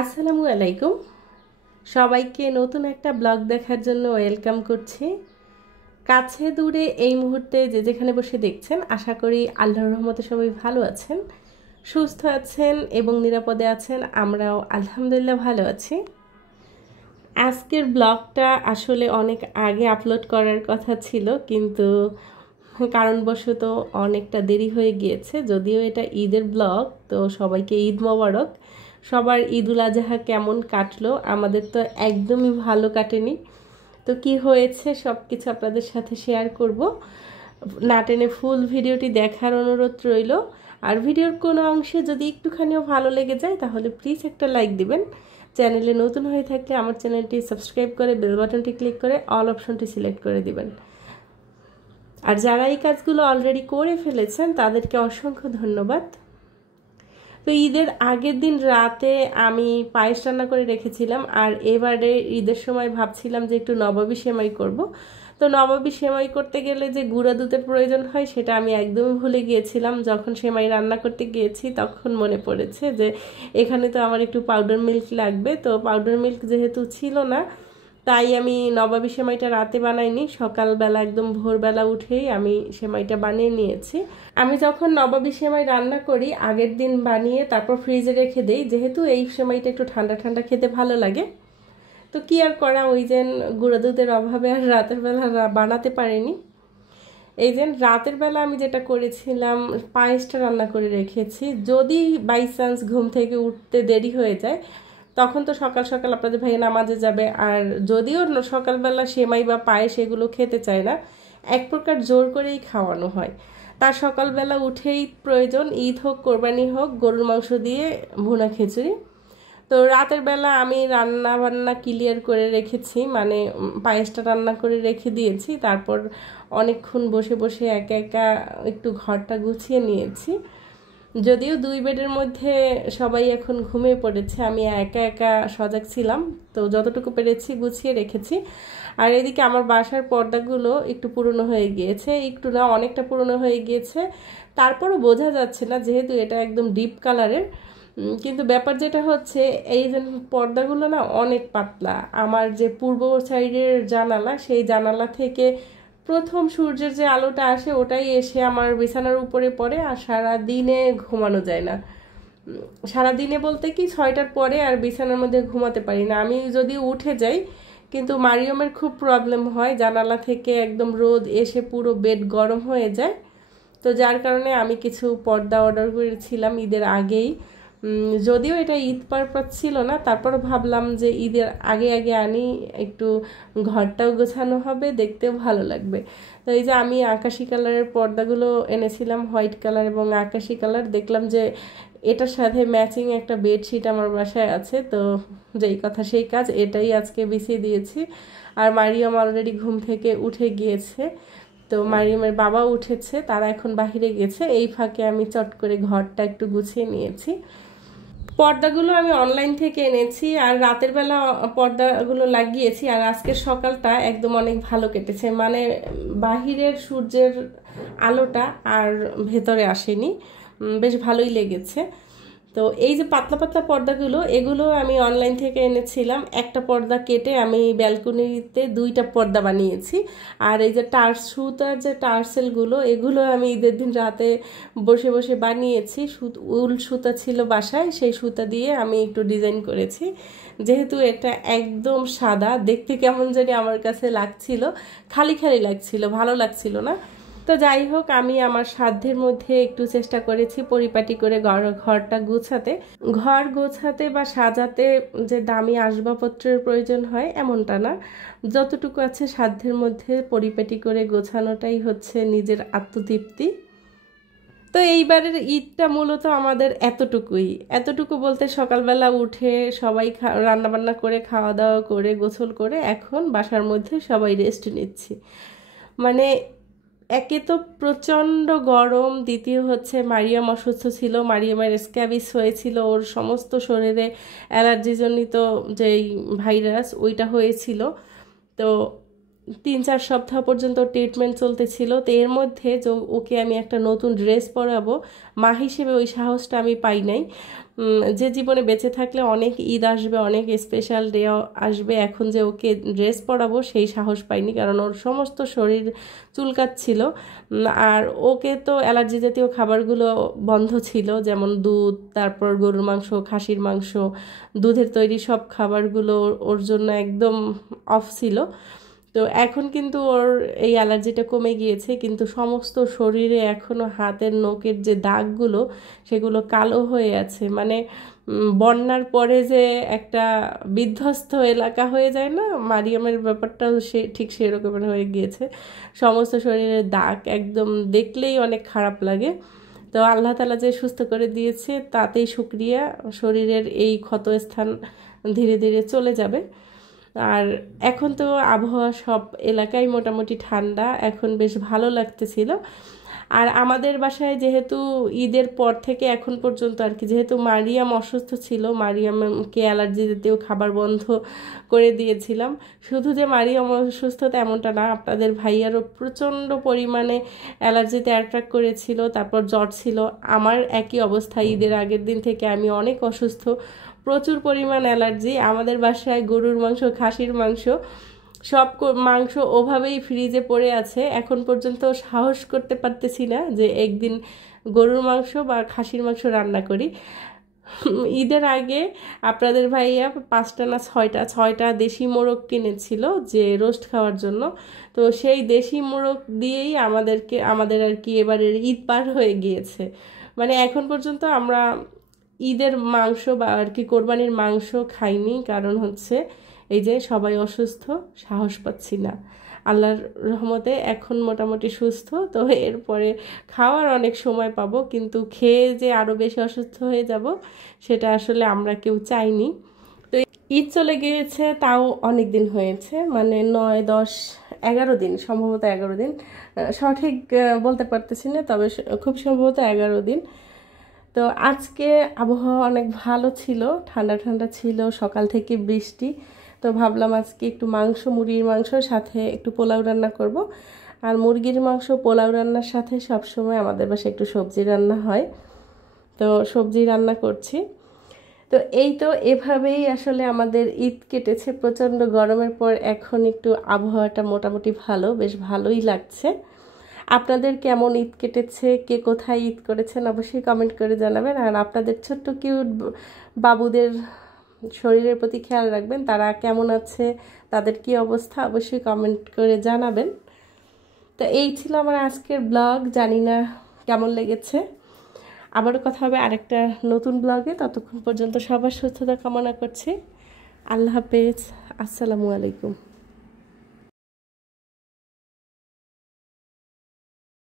আসসালামু আলাইকুম। সবাইকে নতুন একটা ব্লগ দেখার জন্য ওয়েলকাম করছি। কাছে দূরে এই মুহূর্তে যে যেখানে বসে দেখছেন, আশা করি আল্লাহর রহমতে সবাই ভালো আছেন, সুস্থ আছেন এবং নিরাপদে আছেন। আমরাও আলহামদুলিল্লাহ ভালো আছি। আজকের ব্লগটা আসলে অনেক আগে আপলোড করার কথা ছিল, কিন্তু কারণবশত অনেকটা দেরি হয়ে গিয়েছে। যদিও এটা ঈদের ব্লগ, তো সবাইকে ঈদ মোবারক। সবার ঈদুল আজহা কেমন কাটলো? আমাদের তো একদমই ভালো কাটেনি। তো কি হয়েছে সব কিছু আপনাদের সাথে শেয়ার করব। না টেনে ফুল ভিডিওটি দেখার অনুরোধ রইল। আর ভিডিওর কোনো অংশে যদি একটুখানিও ভালো লেগে যায় তাহলে প্লিজ একটা লাইক দিবেন। চ্যানেলে নতুন হয়ে থাকলে আমার চ্যানেলটি সাবস্ক্রাইব করে বেল বাটনটি ক্লিক করে অল অপশনটি সিলেক্ট করে দিবেন। আর যারা এই কাজগুলো অলরেডি করে ফেলেছেন তাদেরকে অসংখ্য ধন্যবাদ। তো ঈদের আগের দিন রাতে আমি পায়েস রান্না করে রেখেছিলাম, আর এবারে ঈদের সময় ভাবছিলাম যে একটু নবাবী সেমাই করব। তো নবাবী সেমাই করতে গেলে যে গুঁড়া দুধের প্রয়োজন হয় সেটা আমি একদমই ভুলে গিয়েছিলাম। যখন সেমাই রান্না করতে গিয়েছি তখন মনে পড়েছে যে এখানে তো আমার একটু পাউডার মিল্ক লাগবে। তো পাউডার মিল্ক যেহেতু ছিল না, তাই আমি নবাবী সেমাইটা রাতে বানাইনি, সকালবেলা একদম ভোরবেলা উঠেই আমি সেমাইটা বানিয়ে নিয়েছি। আমি যখন নবাবী সেমাই রান্না করি আগের দিন বানিয়ে তারপর ফ্রিজে রেখে দিই, যেহেতু এই সেমাইটা একটু ঠান্ডা ঠান্ডা খেতে ভালো লাগে। তো কি আর করা, ওই যে গুঁড়ো দুধের অভাবে আর রাতের বেলা বানাতে পারিনি। এই যে রাতের বেলা আমি যেটা করেছিলাম, পায়েসটা রান্না করে রেখেছি। যদি বাই চান্স ঘুম থেকে উঠতে দেরি হয়ে যায় তখন তো সকাল সকাল আপনাদের ভাই নামাজে যাবে, আর যদিও সকালবেলা সেমাই বা পায়েস এগুলো খেতে চায় না, এক প্রকার জোর করেই খাওয়ানো হয়। তার সকালবেলা উঠেই প্রয়োজন, ঈদ হোক কোরবানি হোক, গরুর মাংস দিয়ে ভুনা খিচুড়ি। তো রাতের বেলা আমি রান্না বান্না ক্লিয়ার করে রেখেছি, মানে পায়েসটা রান্না করে রেখে দিয়েছি। তারপর অনেকক্ষণ বসে বসে একা একা একটু ঘরটা গুছিয়ে নিয়েছি। যদিও দুই বেডের মধ্যে সবাই এখন ঘুমিয়ে পড়েছে, আমি একা একা সজাগ ছিলাম, তো যতটুকু পেরেছি গুছিয়ে রেখেছি। আর এদিকে আমার বাসার পর্দাগুলো একটু পুরনো হয়ে গিয়েছে, একটু না অনেকটা পুরনো হয়ে গিয়েছে। তারপরও বোঝা যাচ্ছে না যেহেতু এটা একদম ডিপ কালারের। কিন্তু ব্যাপার যেটা হচ্ছে, এই যে পর্দাগুলো না অনেক পাতলা। আমার যে পূর্ব সাইডের জানালা, সেই জানালা থেকে প্রথম সূর্যের যে আলোটা আসে ওটাই এসে আমার বিছানার উপরে পড়ে, আর সারা দিনে ঘুমানো যায় না। সারা দিনে বলতে কি 6টার পরে আর বিছানার মধ্যে ঘুমাতে পারি না। আমি যদি উঠে যাই, কিন্তু মারিয়মের খুব প্রবলেম হয়, জানালা থেকে একদম রোদ এসে পুরো বেড গরম হয়ে যায়। তো যার কারণে আমি কিছু পর্দা অর্ডার করেছিলাম ঈদের আগেই। যদিও এটা ঈদ পারপাস ছিল না, তারপর ভাবলাম যে ঈদের আগে আগে আনি, একটু ঘরটাও গোছানো হবে, দেখতেও ভালো লাগবে। তো এই যে আমি আকাশি কালারের পর্দাগুলো এনেছিলাম, হোয়াইট কালার এবং আকাশি কালার। দেখলাম যে এটার সাথে ম্যাচিং একটা বেডশিট আমার বাসায় আছে, তো যেই কথা সেই কাজ, এটাই আজকে বিছিয়ে দিয়েছি। আর মারিয়ম অলরেডি ঘুম থেকে উঠে গিয়েছে, তো মারিয়মের বাবা উঠেছে, তারা এখন বাহিরে গেছে। এই ফাঁকে আমি চট করে ঘরটা একটু গুছিয়ে নিয়েছি। পর্দাগুলো আমি অনলাইন থেকে এনেছি, আর রাতের বেলা পর্দাগুলো লাগিয়েছি। আর আজকের সকালটা একদম অনেক ভালো কেটেছে, মানে বাহিরের সূর্যের আলোটা আর ভেতরে আসেনি, বেশ ভালোই লেগেছে। তো এই যে পাতলা পাতলা পর্দাগুলো, এগুলো আমি অনলাইন থেকে এনেছিলাম। একটা পর্দা কেটে আমি ব্যালকনিতে 2টা পর্দা বানিয়েছি। আর এই যে সুতার যে টার্সেলগুলো, এগুলো আমি ঈদের দিন রাতে বসে বসে বানিয়েছি। উল সুতা ছিল বাসায়, সেই সুতা দিয়ে আমি একটু ডিজাইন করেছি। যেহেতু এটা একদম সাদা, দেখতে কেমন জানি আমার কাছে লাগছিল, খালি খালি লাগছিল, ভালো লাগছিল না। তো যাই হোক, আমি আমার সাধ্যের মধ্যে একটু চেষ্টা করেছি পরিপাটি করে ঘরটা গুছাতে। ঘর গোছাতে বা সাজাতে যে দামি আসবাবপত্রের প্রয়োজন হয় এমনটা না, যতটুকু আছে সাধ্যের মধ্যে পরিপাটি করে গোছানোটাই হচ্ছে নিজের আত্মতৃপ্তি। তো এইবারের ঈদটা মূলত আমাদের এতটুকু বলতে, সকালবেলা উঠে সবাই রান্নাবান্না করে খাওয়া দাওয়া করে গোসল করে এখন বাসার মধ্যে সবাই রেস্ট নিচ্ছি। মানে একে তো প্রচণ্ড গরম, দ্বিতীয় হচ্ছে মারিয়াম অসুস্থ ছিল, মারিয়ামের স্ক্যাবিস হয়েছিল, ওর সমস্ত শরীরে অ্যালার্জিজনিত যেই ভাইরাস ওইটা হয়েছিল। তো 3-4 সপ্তাহ পর্যন্ত ট্রিটমেন্ট চলতেছিল। তো এর মধ্যে যে ওকে আমি একটা নতুন ড্রেস পরাবো, মা হিসেবে ওই সাহসটা আমি পাই নাই। যে জীবনে বেঁচে থাকলে অনেক ঈদ আসবে, অনেক স্পেশাল ডে আসবে, এখন যে ওকে ড্রেস পরাবো সেই সাহস পাইনি, কারণ ওর সমস্ত শরীর চুলকাচ্ছিল। আর ওকে তো অ্যালার্জি জাতীয় খাবারগুলো বন্ধ ছিল, যেমন দুধ, তারপর গরুর মাংস, খাসির মাংস, দুধের তৈরি সব খাবারগুলো ওর জন্য একদম অফ ছিল। তো এখন কিন্তু ওর এই অ্যালার্জিটা কমে গিয়েছে, কিন্তু সমস্ত শরীরে এখনও হাতের নখের যে দাগগুলো সেগুলো কালো হয়ে আছে। মানে বন্যার পরে যে একটা বিধ্বস্ত এলাকা হয়ে যায় না, মারিয়ামের ব্যাপারটাও সে ঠিক সেরকমের হয়ে গিয়েছে। সমস্ত শরীরে দাগ একদম দেখলেই অনেক খারাপ লাগে। তো আল্লাহ তাআলা যে সুস্থ করে দিয়েছে তাতেই শুকরিয়া। শরীরের এই ক্ষতস্থান ধীরে ধীরে চলে যাবে। আর এখন তো আবহাওয়া সব এলাকায় মোটামুটি ঠান্ডা, এখন বেশ ভালো লাগতেছিল। আর আমাদের বাসায় যেহেতু ঈদের পর থেকে এখন পর্যন্ত আর কি, যেহেতু মারিয়াম অসুস্থ ছিল, মারিয়ামকে অ্যালার্জি জাতীয় খাবার বন্ধ করে দিয়েছিলাম। শুধু যে মারিয়াম অসুস্থ তেমনটা না, আপনাদের ভাইয়ারও প্রচণ্ড পরিমাণে অ্যালার্জিতে অ্যাট্রাক্ট করেছিল, তারপর জ্বর ছিল। আমার একই অবস্থা, ঈদের আগের দিন থেকে আমি অনেক অসুস্থ, প্রচুর পরিমাণ অ্যালার্জি। আমাদের বাসায় গরুর মাংস, খাসির মাংস, সব মাংস ওভাবেই ফ্রিজে পড়ে আছে। এখন পর্যন্ত সাহস করতে পারতেছি না যে একদিন গরুর মাংস বা খাসির মাংস রান্না করি। ঈদের আগে আপনাদের ভাইয়া 5টা না 6টা দেশি মোরগ কিনেছিল যে রোস্ট খাওয়ার জন্য। তো সেই দেশি মোরগ দিয়েই আমাদের আর কি এবারের ঈদ পার হয়ে গিয়েছে। মানে এখন পর্যন্ত আমরা ঈদের মাংস বা আর কি কোরবানির মাংস খাইনি, কারণ হচ্ছে এই যে সবাই অসুস্থ, সাহস পাচ্ছি না। আল্লাহর রহমতে এখন মোটামুটি সুস্থ, তো এরপরে খাওয়ার অনেক সময় পাবো, কিন্তু খেয়ে যে আরও বেশি অসুস্থ হয়ে যাব সেটা আসলে আমরা কেউ চাইনি। তো ঈদ চলে গিয়েছে তাও অনেক দিন হয়েছে, মানে 9, 10, 11 দিন, সম্ভবত 11 দিন, সঠিক বলতে পারতেছি না, তবে খুব সম্ভবত 11 দিন। তো আজকে আবহাওয়া অনেক ভালো ছিল, ঠান্ডা ঠান্ডা ছিল, সকাল থেকে বৃষ্টি। তো ভাবলাম আজকে একটু মাংস, মুরগির মাংসর সাথে একটু পোলাও রান্না করব। আর মুরগির মাংস পোলাও রান্নার সাথে সবসময় আমাদের বাসায় একটু সবজি রান্না হয়, তো সবজি রান্না করছি। তো এই তো এভাবেই আসলে আমাদের ঈদ কেটেছে। প্রচণ্ড গরমের পর এখন একটু আবহাওয়াটা মোটামুটি ভালো, বেশ ভালোই লাগছে। আপনাদের কেমন ঈদ কেটেছে, কে কোথায় ঈদ করেছেন অবশ্যই কমেন্ট করে জানাবেন। আর আপনাদের ছোট্ট কিউট বাবুদের শরীরের প্রতি খেয়াল রাখবেন, তারা কেমন আছে, তাদের কি অবস্থা অবশ্যই কমেন্ট করে জানাবেন। তো এই ছিল আমার আজকের ব্লগ, জানি না কেমন লেগেছে। আবারও কথা হবে আরেকটা নতুন ব্লগে, ততক্ষণ পর্যন্ত সবার সুস্থতা কামনা করছি। আল্লাহ হাফেজ, আসসালামু আলাইকুম।